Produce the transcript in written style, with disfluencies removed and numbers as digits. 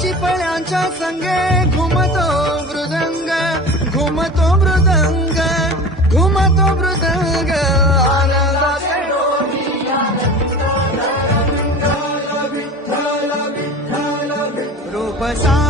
चिपळ्यांच्या संगे घुमतो मृदंग, घुमतो मृदंग, घुमतो मृदंग, आनंदाचे डोली. रूप सा